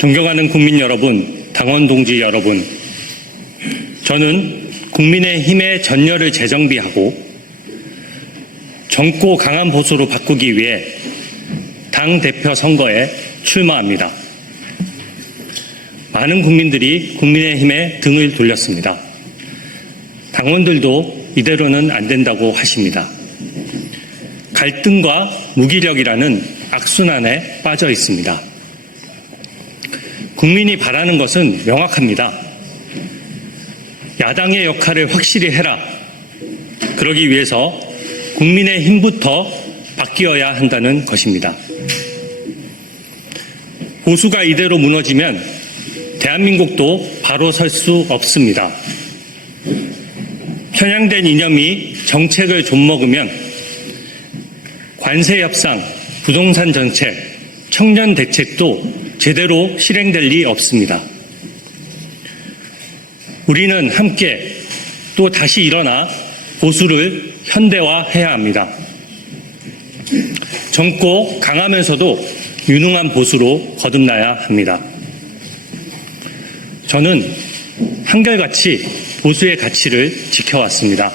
존경하는 국민 여러분, 당원 동지 여러분, 저는 국민의힘의 전열을 재정비하고 젊고 강한 보수로 바꾸기 위해 당대표 선거에 출마합니다. 많은 국민들이 국민의힘에 등을 돌렸습니다. 당원들도 이대로는 안 된다고 하십니다. 갈등과 무기력이라는 악순환에 빠져 있습니다. 국민이 바라는 것은 명확합니다. 야당의 역할을 확실히 해라. 그러기 위해서 국민의 힘부터 바뀌어야 한다는 것입니다. 보수가 이대로 무너지면 대한민국도 바로 설 수 없습니다. 편향된 이념이 정책을 좀먹으면 관세 협상, 부동산 정책, 청년 대책도 제대로 실행될 리 없습니다. 우리는 함께 또 다시 일어나 보수를 현대화해야 합니다. 젊고 강하면서도 유능한 보수로 거듭나야 합니다. 저는 한결같이 보수의 가치를 지켜왔습니다.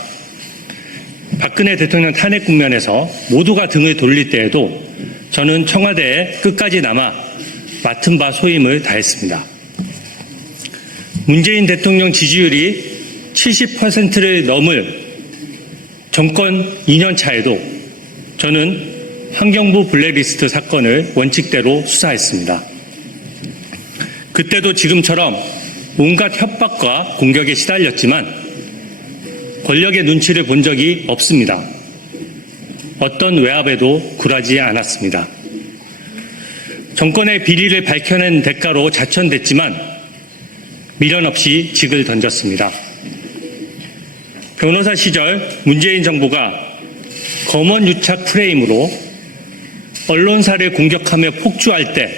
박근혜 대통령 탄핵 국면에서 모두가 등을 돌릴 때에도 저는 청와대에 끝까지 남아 맡은 바 소임을 다했습니다. 문재인 대통령 지지율이 70%를 넘을 정권 2년 차에도 저는 환경부 블랙리스트 사건을 원칙대로 수사했습니다. 그때도 지금처럼 온갖 협박과 공격에 시달렸지만 권력의 눈치를 본 적이 없습니다. 어떤 외압에도 굴하지 않았습니다. 정권의 비리를 밝혀낸 대가로 자천됐지만 미련 없이 직을 던졌습니다. 변호사 시절 문재인 정부가 검언 유착 프레임으로 언론사를 공격하며 폭주할 때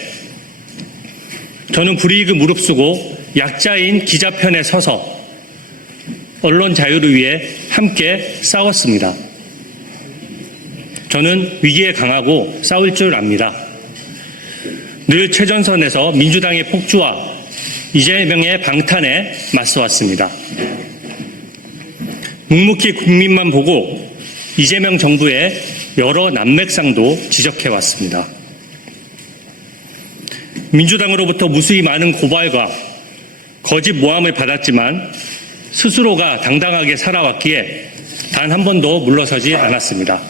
저는 불이익을 무릅쓰고 약자인 기자 편에 서서 언론 자유를 위해 함께 싸웠습니다. 저는 위기에 강하고 싸울 줄 압니다. 늘 최전선에서 민주당의 폭주와 이재명의 방탄에 맞서왔습니다. 묵묵히 국민만 보고 이재명 정부의 여러 난맥상도 지적해왔습니다. 민주당으로부터 무수히 많은 고발과 거짓 모함을 받았지만 스스로가 당당하게 살아왔기에 단 한 번도 물러서지 않았습니다.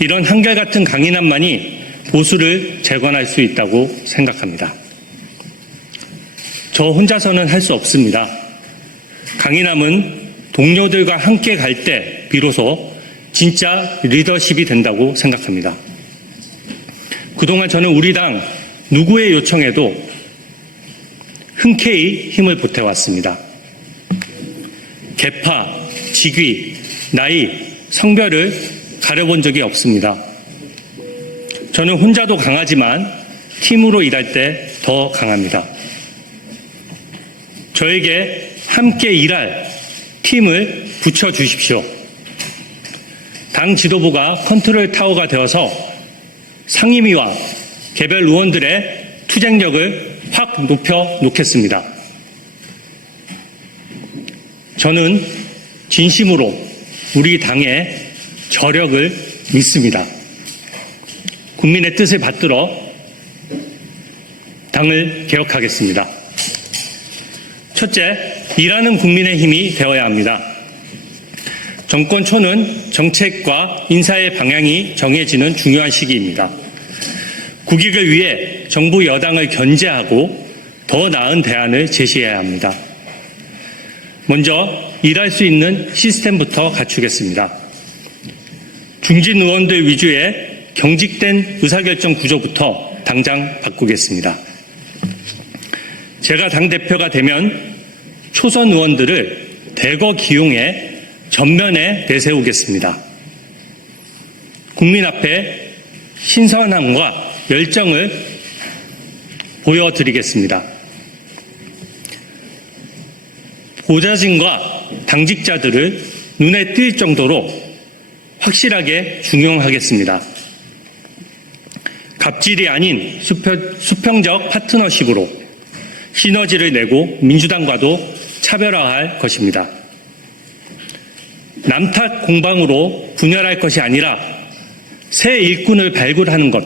이런 한결같은 강인함만이 보수를 재건할 수 있다고 생각합니다. 저 혼자서는 할 수 없습니다. 강인함은 동료들과 함께 갈 때 비로소 진짜 리더십이 된다고 생각합니다. 그동안 저는 우리 당 누구의 요청에도 흔쾌히 힘을 보태왔습니다. 계파, 직위, 나이, 성별을 가려본 적이 없습니다. 저는 혼자도 강하지만 팀으로 일할 때 더 강합니다. 저에게 함께 일할 팀을 붙여주십시오. 당 지도부가 컨트롤 타워가 되어서 상임위와 개별 의원들의 투쟁력을 확 높여 놓겠습니다. 저는 진심으로 우리 당의 저력을 믿습니다. 국민의 뜻을 받들어 당을 개혁하겠습니다. 첫째, 일하는 국민의힘이 되어야 합니다. 정권 초는 정책과 인사의 방향이 정해지는 중요한 시기입니다. 국익을 위해 정부 여당을 견제하고 더 나은 대안을 제시해야 합니다. 먼저 일할 수 있는 시스템부터 갖추겠습니다. 중진 의원들 위주의 경직된 의사결정 구조부터 당장 바꾸겠습니다. 제가 당대표가 되면 초선 의원들을 대거 기용해 전면에 내세우겠습니다. 국민 앞에 신선함과 열정을 보여드리겠습니다. 보좌진과 당직자들을 눈에 띌 정도로 확실하게 중용하겠습니다. 갑질이 아닌 수평적 파트너십으로 시너지를 내고 민주당과도 차별화할 것입니다. 남탓 공방으로 분열할 것이 아니라 새 일꾼을 발굴하는 것,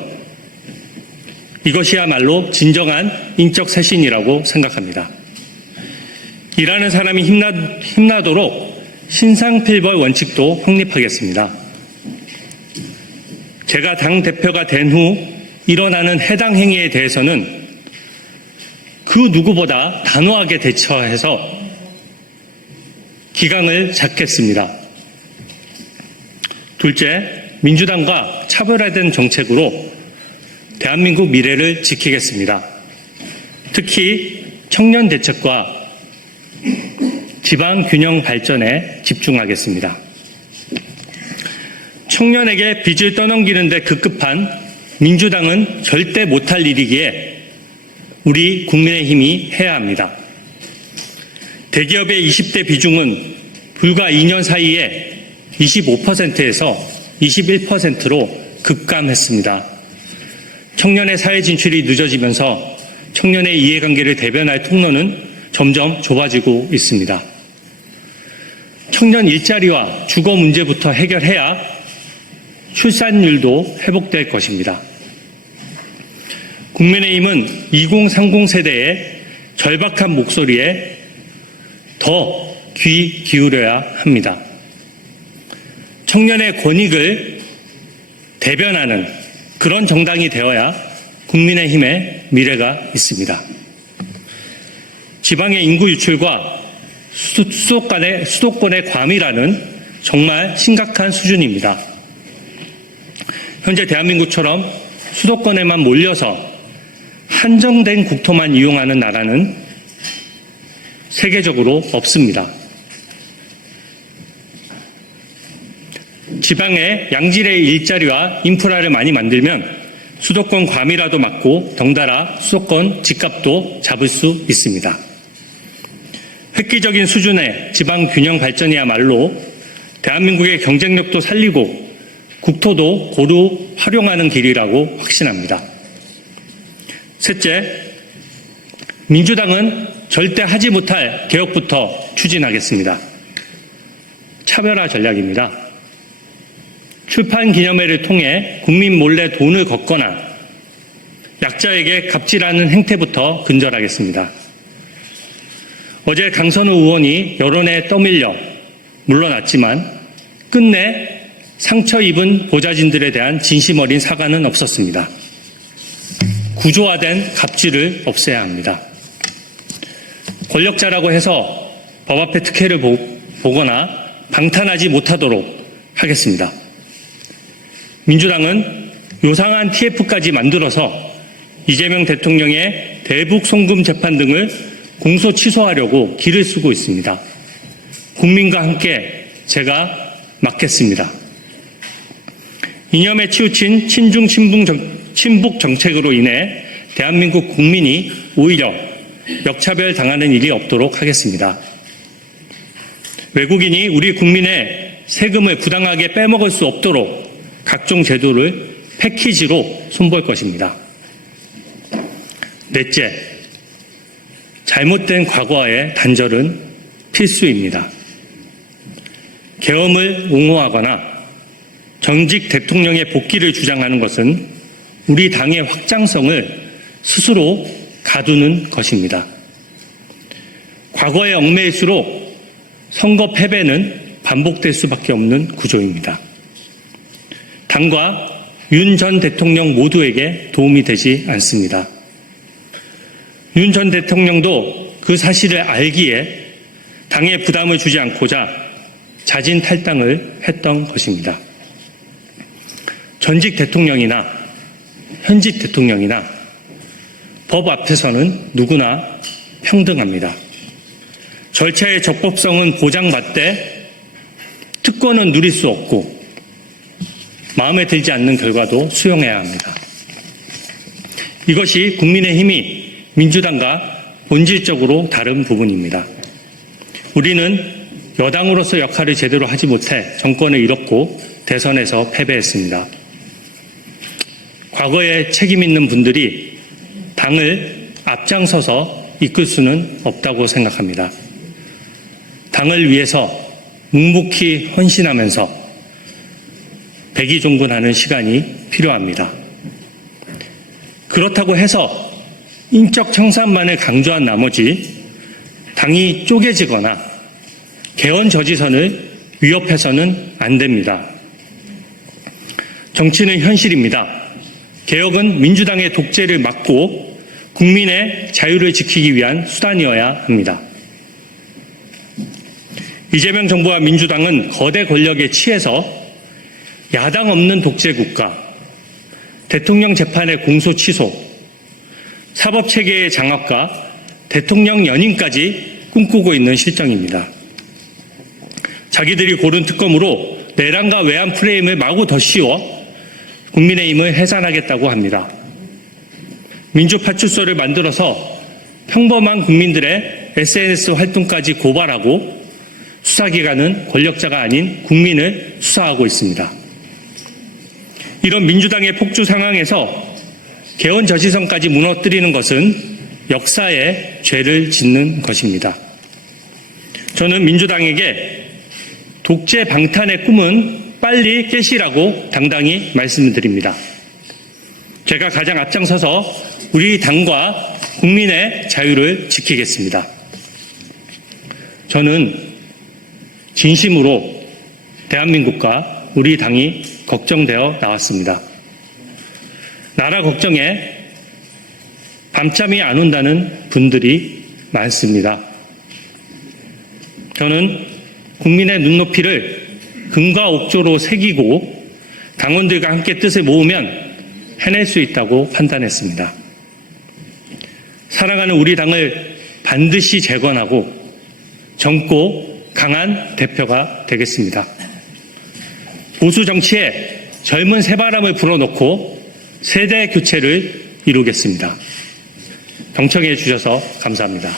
이것이야말로 진정한 인적 쇄신이라고 생각합니다. 일하는 사람이 힘나도록 신상필벌 원칙도 확립하겠습니다. 제가 당대표가 된 후 일어나는 해당 행위에 대해서는 그 누구보다 단호하게 대처해서 기강을 잡겠습니다. 둘째, 민주당과 차별화된 정책으로 대한민국 미래를 지키겠습니다. 특히 청년 대책과 지방 균형 발전에 집중하겠습니다. 청년에게 빚을 떠넘기는 데 급급한 민주당은 절대 못할 일이기에 우리 국민의힘이 해야 합니다. 대기업의 20대 비중은 불과 2년 사이에 25%에서 21%로 급감했습니다. 청년의 사회 진출이 늦어지면서 청년의 이해관계를 대변할 통로는 점점 좁아지고 있습니다. 청년 일자리와 주거 문제부터 해결해야 출산율도 회복될 것입니다. 국민의힘은 2030 세대의 절박한 목소리에 더 귀 기울여야 합니다. 청년의 권익을 대변하는 그런 정당이 되어야 국민의힘의 미래가 있습니다. 지방의 인구 유출과 수도권의 과밀화는 정말 심각한 수준입니다. 현재 대한민국처럼 수도권에만 몰려서 한정된 국토만 이용하는 나라는 세계적으로 없습니다. 지방에 양질의 일자리와 인프라를 많이 만들면 수도권 과밀화도 막고 덩달아 수도권 집값도 잡을 수 있습니다. 획기적인 수준의 지방 균형 발전이야말로 대한민국의 경쟁력도 살리고 국토도 고루 활용하는 길이라고 확신합니다. 셋째, 민주당은 절대 하지 못할 개혁부터 추진하겠습니다. 차별화 전략입니다. 출판 기념회를 통해 국민 몰래 돈을 걷거나 약자에게 갑질하는 행태부터 근절하겠습니다. 어제 강선우 의원이 여론에 떠밀려 물러났지만 끝내 상처 입은 보좌진들에 대한 진심 어린 사과는 없었습니다. 구조화된 갑질을 없애야 합니다. 권력자라고 해서 법 앞에 특혜를 보거나 방탄하지 못하도록 하겠습니다. 민주당은 요상한 TF까지 만들어서 이재명 대통령의 대북 송금 재판 등을 공소 취소하려고 길을 쓰고 있습니다. 국민과 함께 제가 막겠습니다. 이념에 치우친 친중 친북 정책으로 인해 대한민국 국민이 오히려 역차별 당하는 일이 없도록 하겠습니다. 외국인이 우리 국민의 세금을 부당하게 빼먹을 수 없도록 각종 제도를 패키지로 손볼 것입니다. 넷째, 잘못된 과거와의 단절은 필수입니다. 계엄을 옹호하거나 전직 대통령의 복귀를 주장하는 것은 우리 당의 확장성을 스스로 가두는 것입니다. 과거에 얽매일수록 선거 패배는 반복될 수밖에 없는 구조입니다. 당과 윤 전 대통령 모두에게 도움이 되지 않습니다. 윤 전 대통령도 그 사실을 알기에 당에 부담을 주지 않고자 자진 탈당을 했던 것입니다. 전직 대통령이나 현직 대통령이나 법 앞에서는 누구나 평등합니다. 절차의 적법성은 보장받되 특권은 누릴 수 없고 마음에 들지 않는 결과도 수용해야 합니다. 이것이 국민의힘이 민주당과 본질적으로 다른 부분입니다. 우리는 여당으로서 역할을 제대로 하지 못해 정권을 잃었고 대선에서 패배했습니다. 과거에 책임 있는 분들이 당을 앞장서서 이끌 수는 없다고 생각합니다. 당을 위해서 묵묵히 헌신하면서 백의종군하는 시간이 필요합니다. 그렇다고 해서 인적 청산만을 강조한 나머지 당이 쪼개지거나 개헌 저지선을 위협해서는 안 됩니다. 정치는 현실입니다. 개혁은 민주당의 독재를 막고 국민의 자유를 지키기 위한 수단이어야 합니다. 이재명 정부와 민주당은 거대 권력에 취해서 야당 없는 독재 국가, 대통령 재판의 공소 취소, 사법체계의 장악과 대통령 연임까지 꿈꾸고 있는 실정입니다. 자기들이 고른 특검으로 내란과 외환 프레임을 마구 덧씌워 국민의힘을 해산하겠다고 합니다. 민주파출소를 만들어서 평범한 국민들의 SNS 활동까지 고발하고 수사기관은 권력자가 아닌 국민을 수사하고 있습니다. 이런 민주당의 폭주 상황에서 개헌 저지선까지 무너뜨리는 것은 역사에 죄를 짓는 것입니다. 저는 민주당에게 독재 방탄의 꿈은 빨리 깨시라고 당당히 말씀드립니다. 제가 가장 앞장서서 우리 당과 국민의 자유를 지키겠습니다. 저는 진심으로 대한민국과 우리 당이 걱정되어 나왔습니다. 나라 걱정에 밤잠이 안 온다는 분들이 많습니다. 저는 국민의 눈높이를 금과 옥조로 새기고 당원들과 함께 뜻을 모으면 해낼 수 있다고 판단했습니다. 사랑하는 우리 당을 반드시 재건하고 젊고 강한 대표가 되겠습니다. 보수 정치에 젊은 새바람을 불어넣고 세대 교체를 이루겠습니다. 경청해 주셔서 감사합니다.